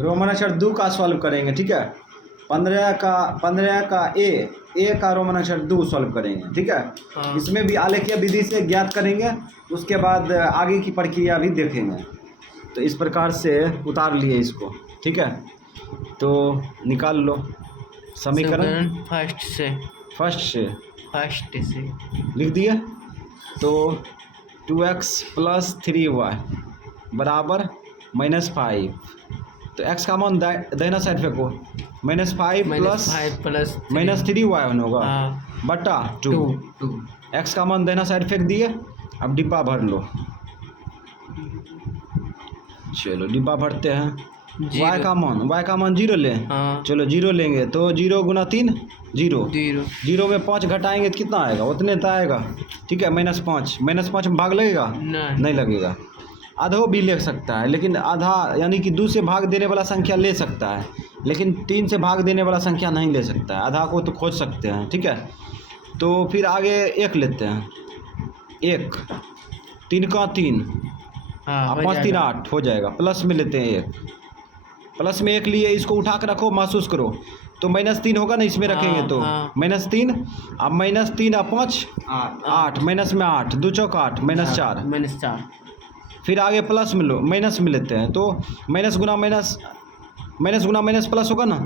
Roman अक्षर 2 का solve करेंगे, ठीक है। 15 का ए का रोमन अक्षर 2 सॉल्व करेंगे, ठीक है। हाँ। इसमें भी आलेखीय विधि से ज्ञात करेंगे, उसके बाद आगे की प्रक्रिया भी देखेंगे। तो इस प्रकार से उतार लिए इसको, ठीक है। तो निकाल लो समीकरण फर्स्ट से लिख दिए। तो 2x + 3y बराबर -5। तो x का मान दाहिना साइड फेंको, -5 प्लस -3y होगा बटा 2। x का मान दाहिना साइड फेंक दिए। अब डिब्बा भर लो। चलो डिब्बा भरते हैं। y का मान 0 ले। चलो 0 लेंगे तो 0 × 3 0। 0 में 5 घटाएंगे तो कितना आएगा? उतने तो आएगा, ठीक है। -5 में भाग लगेगा? नहीं लगेगा। आधा भी ले सकता है, लेकिन आधा यानी कि 2 से भाग देने वाला संख्या ले सकता है, लेकिन 3 से भाग देने वाला संख्या नहीं ले सकता है। आधा को तो खोज सकते हैं, ठीक है। तो फिर आगे 1 लेते हैं। 1 3 का 3 5 3 8 हो जाएगा। प्लस में लेते हैं 1, प्लस में 1 लिए, इसको उठा कर रखो, महसूस करो। तो -3 होगा ना, इसमें रखेंगे तो -3। अब -3 और 5 8, माइनस में 8 2 चौक 8 -4। फिर आगे प्लस में लो, माइनस में लेते हैं। तो माइनस गुना माइनस प्लस होगा ना।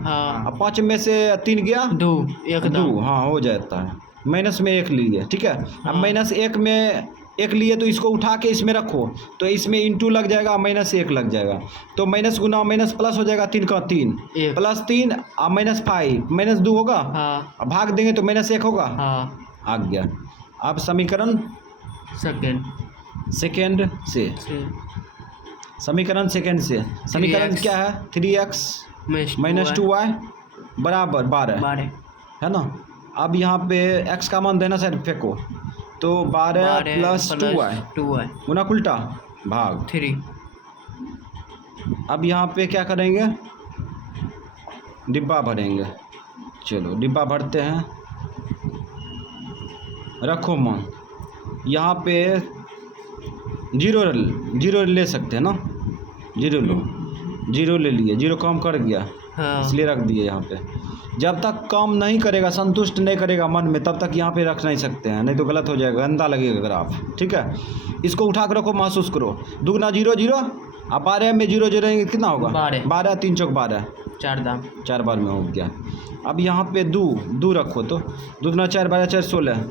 अब 5 में से 3 गया 2, हाँ हो जाता है। माइनस में 1 लिए, ठीक है। अब -1 में 1 लिए तो इसको उठा के इसमें रखो, तो इसमें इंटू लग जाएगा, -1 लग जाएगा। तो माइनस गुना माइनस प्लस हो जाएगा। 3 का 3 +3 और -5 -2 होगा। अब भाग देंगे तो -1 होगा। आ गया। अब समीकरण सेकेंड से समीकरण क्या है? 3x - 2y बराबर 12 है ना। अब यहाँ पे x का मान देना साइड फेंको, तो 12 + 2y गुना उल्टा भाग 3। अब यहाँ पे क्या करेंगे? डिब्बा भरेंगे। चलो डिब्बा भरते हैं। रखो मान, यहाँ पे 0 ले सकते हैं ना। 0 लो, 0 ले लिए, 0 कम कर गया, इसलिए रख दिए यहाँ पे। जब तक काम नहीं करेगा, संतुष्ट नहीं करेगा मन में, तब तक यहाँ पे रख नहीं सकते हैं, नहीं तो गलत हो जाएगा, गंदा लगेगा ग्राफ, ठीक है। इसको उठा कर रखो, महसूस करो। 2 × 0 0। अब 12 में 0 जोड़ेंगे कितना होगा? 12 3 चौक 12, 4 बार में हो गया। अब यहाँ पे 2 रखो, तो 2 × 4 12 4 16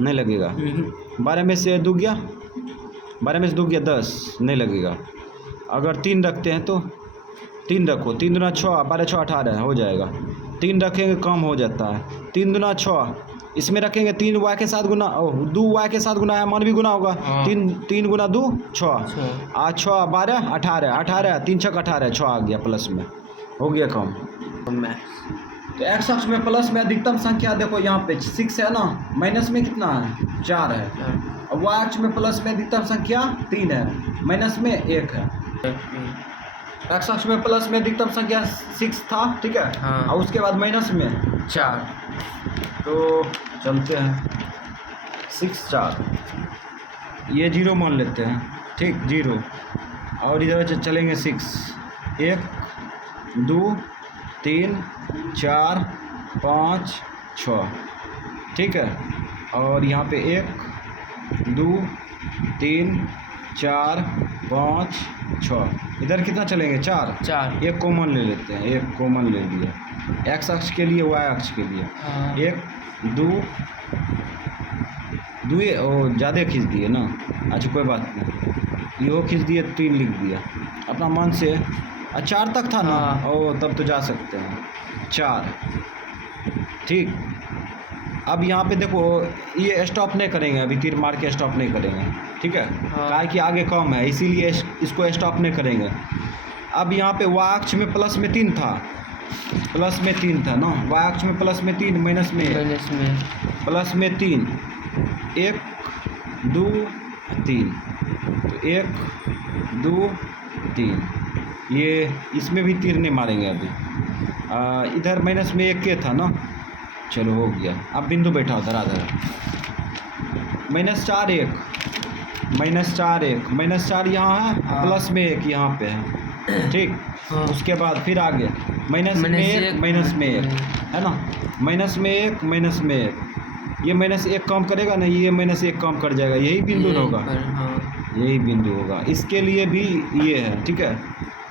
नहीं लगेगा। 12 में से 2 गया, 12 में से 2 गया 10 नहीं लगेगा। अगर 3 रखते हैं तो 3 रखो, 3 × 6 12 6 18 हो जाएगा। 3 रखेंगे कम हो जाता है। 3 × 6 इसमें रखेंगे, 3 y के साथ गुना, 2 y के साथ गुना है, मान भी गुना होगा। 3 × 2 6 और 6 12 18 3 6 18 6 आ गया, प्लस में हो गया कम। तो x अक्ष में प्लस में अधिकतम संख्या देखो, यहाँ पे 6 है ना, माइनस में कितना है? 4 है। अब y अक्ष में प्लस में अधिकतम संख्या 3 है, माइनस में 1 है। x अक्ष में प्लस में अधिकतम संख्या 6 था, ठीक है। और उसके बाद माइनस में 4। तो चलते हैं 6 4, ये 0 मान लेते हैं, ठीक 0। और इधर चलेंगे 6 1 2 3 4 5 6, ठीक है। और यहाँ पे 1 2 3 4 5 6, इधर कितना चलेंगे? 4। एक कॉमन ले लेते हैं, एक कॉमन ले लिया, x अक्ष के लिए y अक्ष के लिए। 1 2 ज़्यादा खींच दिए ना, अच्छा कोई बात नहीं, यो खींच दिए, 3 लिख दिया अपना मन से। 4 तक था ना, तब तो जा सकते हैं 4, ठीक। अब यहाँ पे देखो, ये स्टॉप नहीं करेंगे, अभी तीर मार के स्टॉप नहीं करेंगे, ठीक है। कहा कि आगे कम है, इसीलिए इसको स्टॉप नहीं करेंगे। अब यहाँ पे y अक्ष में प्लस में 3 था, ना, y अक्ष में प्लस में 3 माइनस में प्लस में 3 1 2 3, तो 1 2 3, ये इसमें भी तीर नहीं मारेंगे अभी। इधर माइनस में 1 के था ना, चलो हो गया। अब बिंदु बैठा धराधर, -4 1 -4 यहाँ है, प्लस में 1 यहाँ पे है, ठीक। हाँ। उसके बाद फिर आगे माइनस में एक, माइनस में एक, है ना, माइनस में एक, माइनस में एक, ये माइनस एक काम करेगा ना, ये माइनस एक काम कर जाएगा, यही बिंदु होगा। हाँ। यही बिंदु होगा। इसके लिए भी ये है, ठीक है,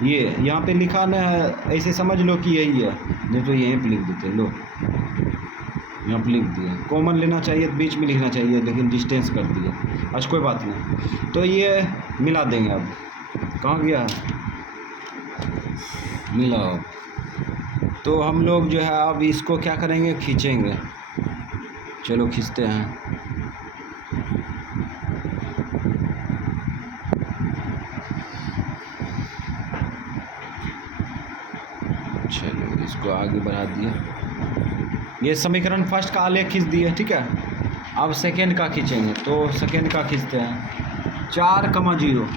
ये यहाँ पे लिखा ना है, ऐसे समझ लो कि यही है, नहीं तो यहीं पे लिख देते, लो यहाँ पे लिख दिया। कॉमन लेना चाहिए, बीच में लिखना चाहिए, लेकिन डिस्टेंस कर दिया। अच्छा कोई बात नहीं, तो ये मिला देंगे। अब कहाँ गया, मिला। तो हम लोग जो है अब इसको क्या करेंगे, खींचेंगे। चलो खींचते हैं। चलो इसको आगे बढ़ा दिया। ये समीकरण फर्स्ट का आलेख खींच दिए, ठीक है। अब सेकेंड का खींचेंगे, तो सेकेंड का खींचते हैं। 4,0,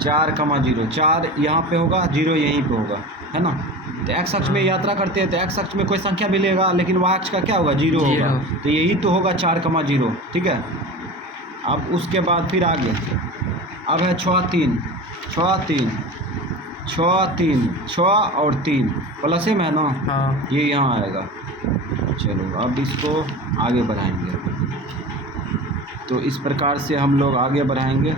4,0, 4 यहाँ पे होगा, 0 यहीं पे होगा, है ना। तो एक्स अक्ष में यात्रा करते हैं, तो एक्स अक्ष में कोई संख्या मिलेगा, लेकिन वाई अक्ष का क्या होगा, 0 होगा। तो यही तो होगा 4,0, ठीक है। अब उसके बाद फिर आगे अब है 6, 3, 6, 3, 6, 3, 6 और 3 प्लस में है ना। हाँ। ये यहाँ आएगा। चलो अब इसको आगे बढ़ाएंगे। तो इस प्रकार से हम लोग आगे बढ़ाएंगे।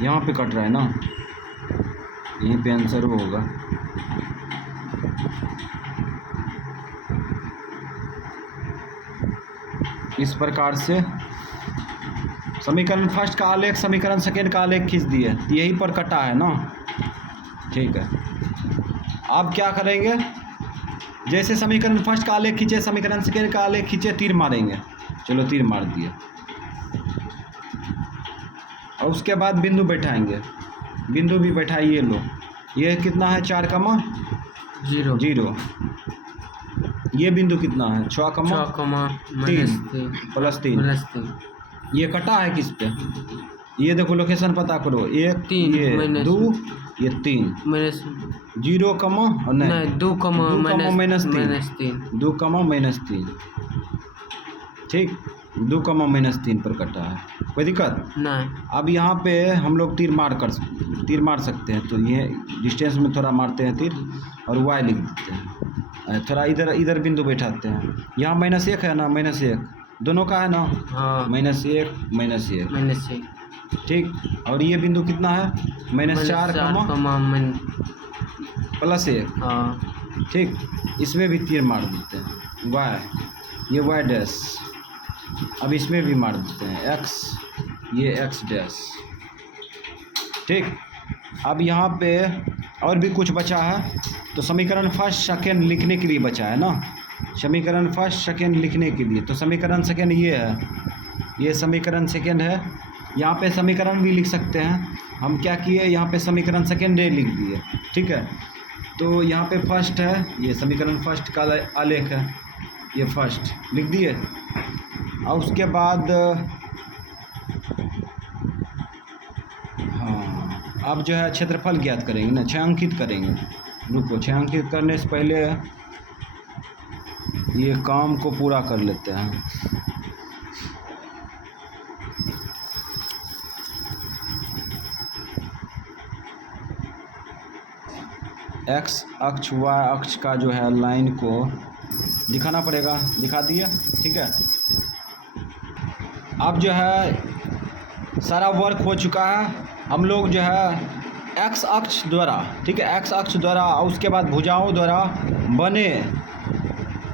यहाँ पे कट रहा है ना, यहीं पे आंसर होगा। इस प्रकार से समीकरण फर्स्ट का आलेख समीकरण सेकेंड का आलेख खींच दिए, यहीं पर कटा है ना, ठीक है। अब क्या करेंगे, जैसे समीकरण फर्स्ट का आलेख खींचे, समीकरण सेकेंड का आलेख खींचे, तीर मारेंगे। चलो तीर मार दिए। और उसके बाद बिंदु बैठाएंगे, बिंदु भी बैठाइए। लो ये कितना है, 4,0। ये बिंदु कितना है, 6,3 प्लस 3। ये कटा है किस पे, ये देखो लोकेशन पता करो, 1, 3, ये 2, ये 3, 0, और नहीं 2, -3, 2, -3, ठीक, 2, -3 पर कटा है, कोई दिक्कत नहीं। अब यहाँ पे हम लोग तीर मार सकते हैं। तो ये डिस्टेंस में थोड़ा मारते हैं तीर, और वाई लिख देते हैं। थोड़ा इधर बिंदु बैठाते हैं। यहाँ -1 है ना, -1 दोनों का है ना। हाँ। -1, -1, ठीक। और ये बिंदु कितना है, -4, +1, हाँ। ठीक। इसमें भी तीर मार देते हैं, वाई, ये वाई डैश। अब इसमें भी मार देते हैं एक्स, ये एक्स डैश, ठीक। अब यहाँ पे और भी कुछ बचा है, तो समीकरण फर्स्ट सेकेंड लिखने के लिए बचा है ना, समीकरण फर्स्ट सेकेंड लिखने के लिए। तो समीकरण सेकेंड ये है, ये समीकरण सेकेंड है। यहाँ पे समीकरण भी लिख सकते हैं। हम क्या किए, यहाँ पे समीकरण सेकेंड लिख दिए, ठीक है। तो यहाँ पे फर्स्ट है, ये समीकरण फर्स्ट का आलेख है, ये फर्स्ट लिख दिए। और उसके बाद हाँ, अब जो है क्षेत्रफल ज्ञात करेंगे ना, छायांकित करेंगे। रुको, छायांकित करने से पहले ये काम को पूरा कर लेते हैं। एक्स अक्ष वाई अक्ष का जो है लाइन को दिखाना पड़ेगा, दिखा दिया, ठीक है। अब जो है सारा वर्क हो चुका है। हम लोग जो है एक्स अक्ष द्वारा, ठीक है, एक्स अक्ष द्वारा और उसके बाद भुजाओं द्वारा बने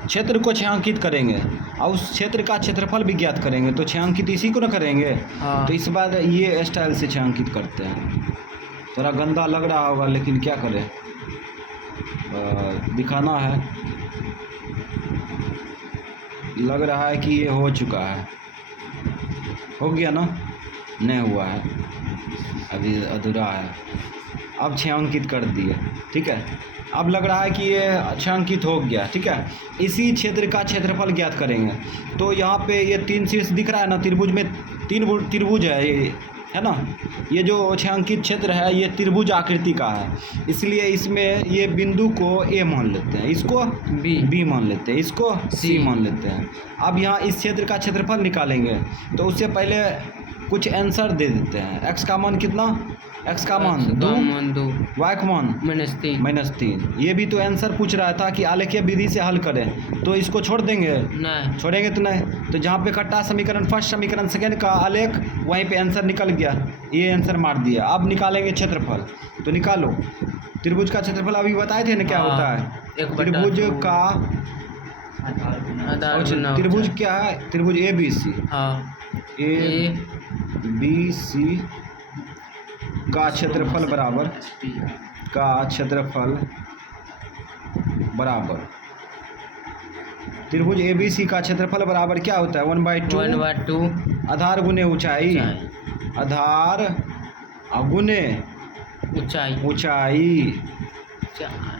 क्षेत्र को छायांकित करेंगे, और उस क्षेत्र का क्षेत्रफल भी ज्ञात करेंगे। तो छायांकित इसी को ना करेंगे। हाँ। तो इस बार ये स्टाइल से छायांकित करते हैं। थोड़ा गंदा लग रहा होगा, लेकिन क्या करें, दिखाना है। लग रहा है कि ये हो चुका है, हो गया ना, नहीं हुआ है, अभी अधूरा है। अब छायांकित कर दिए, ठीक है। अब लग रहा है कि ये छायांकित हो गया, ठीक है। इसी क्षेत्र का क्षेत्रफल ज्ञात करेंगे। तो यहाँ पे ये 3 शीर्ष दिख रहा है ना, त्रिभुज में 3 त्रिभुज है, ये है ना। ये जो छायांकित क्षेत्र है ये त्रिभुज आकृति का है, इसलिए इसमें ये बिंदु को ए मान लेते हैं, इसको बी मान लेते हैं, इसको सी मान लेते हैं। अब यहाँ इस क्षेत्र का क्षेत्रफल निकालेंगे, तो उससे पहले कुछ आंसर दे देते हैं। एक्स का मान कितना, एक्स का मान 2, वाई का मान -3। ये भी तो आंसर पूछ रहा था कि आलेखीय विधि से हल करें, तो इसको छोड़ देंगे? नहीं छोड़ेंगे तो नहीं। तो जहाँ पे कट्टा समीकरण फर्स्ट, समीकरण सेकेंड का आलेख, वहीं पे आंसर निकल गया। ये आंसर मार दिया। अब निकालेंगे क्षेत्रफल, तो निकालो। त्रिभुज का क्षेत्रफल अभी बताए थे ना क्या होता है। त्रिभुज का त्रिभुज क्या है, त्रिभुज ABC, ABC का क्षेत्रफल बराबर त्रिभुज ABC का क्षेत्रफल बराबर क्या होता है, 1/2 आधार गुने ऊंचाई, आधार गुने ऊंचाई।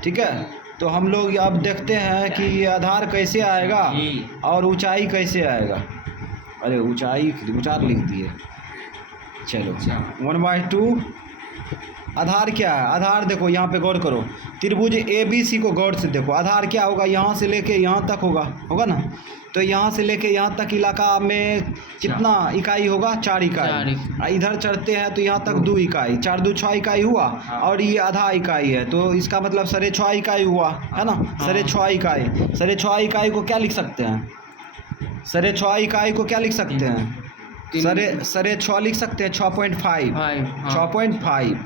ठीक है, तो हम लोग अब देखते हैं कि ये आधार कैसे आएगा और ऊंचाई कैसे आएगा। अरे ऊंचाई लिख दिए। चलो 1/2 आधार क्या है, आधार देखो यहाँ पे गौर करो। त्रिभुज ABC को गौर से देखो, आधार क्या होगा, यहाँ से लेके यहाँ तक होगा ना। तो यहाँ से लेके यहाँ तक इलाका में कितना इकाई होगा, 4 इकाई। इधर चढ़ते हैं तो यहाँ तक 2 इकाई, 4 2 6 इकाई हुआ, और ये आधा इकाई है, तो इसका मतलब 6.5 इकाई हुआ, है ना। 6.5 इकाई को क्या लिख सकते हैं, 6.5 इकाई को क्या लिख सकते हैं, 6.5 लिख सकते हैं, 6.5।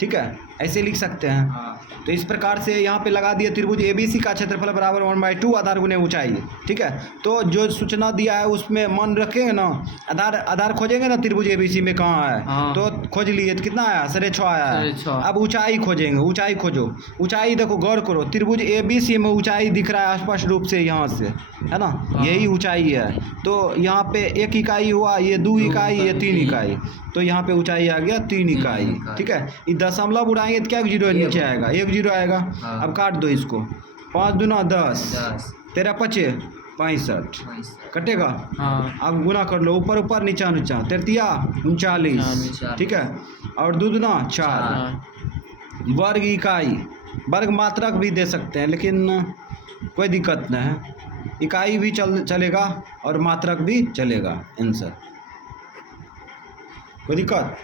ठीक है, ऐसे लिख सकते हैं। तो इस प्रकार से यहाँ पे लगा दिया त्रिभुज ABC का क्षेत्रफल बराबर 1/2 आधार गुने ऊंचाई। ठीक है, तो जो सूचना दिया है उसमें मन रखेंगे ना, आधार खोजेंगे ना त्रिभुज ABC में कहाँ है। तो खोज लिए, तो कितना आया, 6.5 आया है। अब ऊंचाई खोजेंगे, ऊंचाई खोजो। ऊंचाई देखो, गौर करो, त्रिभुज ABC में ऊंचाई दिख रहा है स्पष्ट रूप से यहाँ से, है ना, यही ऊंचाई है। तो यहाँ पे 1 इकाई हुआ, ये 2 इकाई, ये 3 इकाई, तो यहाँ पे ऊंचाई आ गया 3 इकाई। ठीक है, ये दशमलव उड़ाएंगे तो क्या 0 नीचे आएगा, 1 0 आएगा। अब काट दो इसको, 5 दूना 10, 13 5 65 कटेगा। अब गुना कर लो, ऊपर नीचा 39। ठीक है, और 2 दूना 4। वर्ग इकाई, वर्ग मात्रक भी दे सकते हैं, लेकिन कोई दिक्कत नहीं है, इकाई भी चलेगा और मात्रक भी चलेगा। आंसर कोई दिक्कत।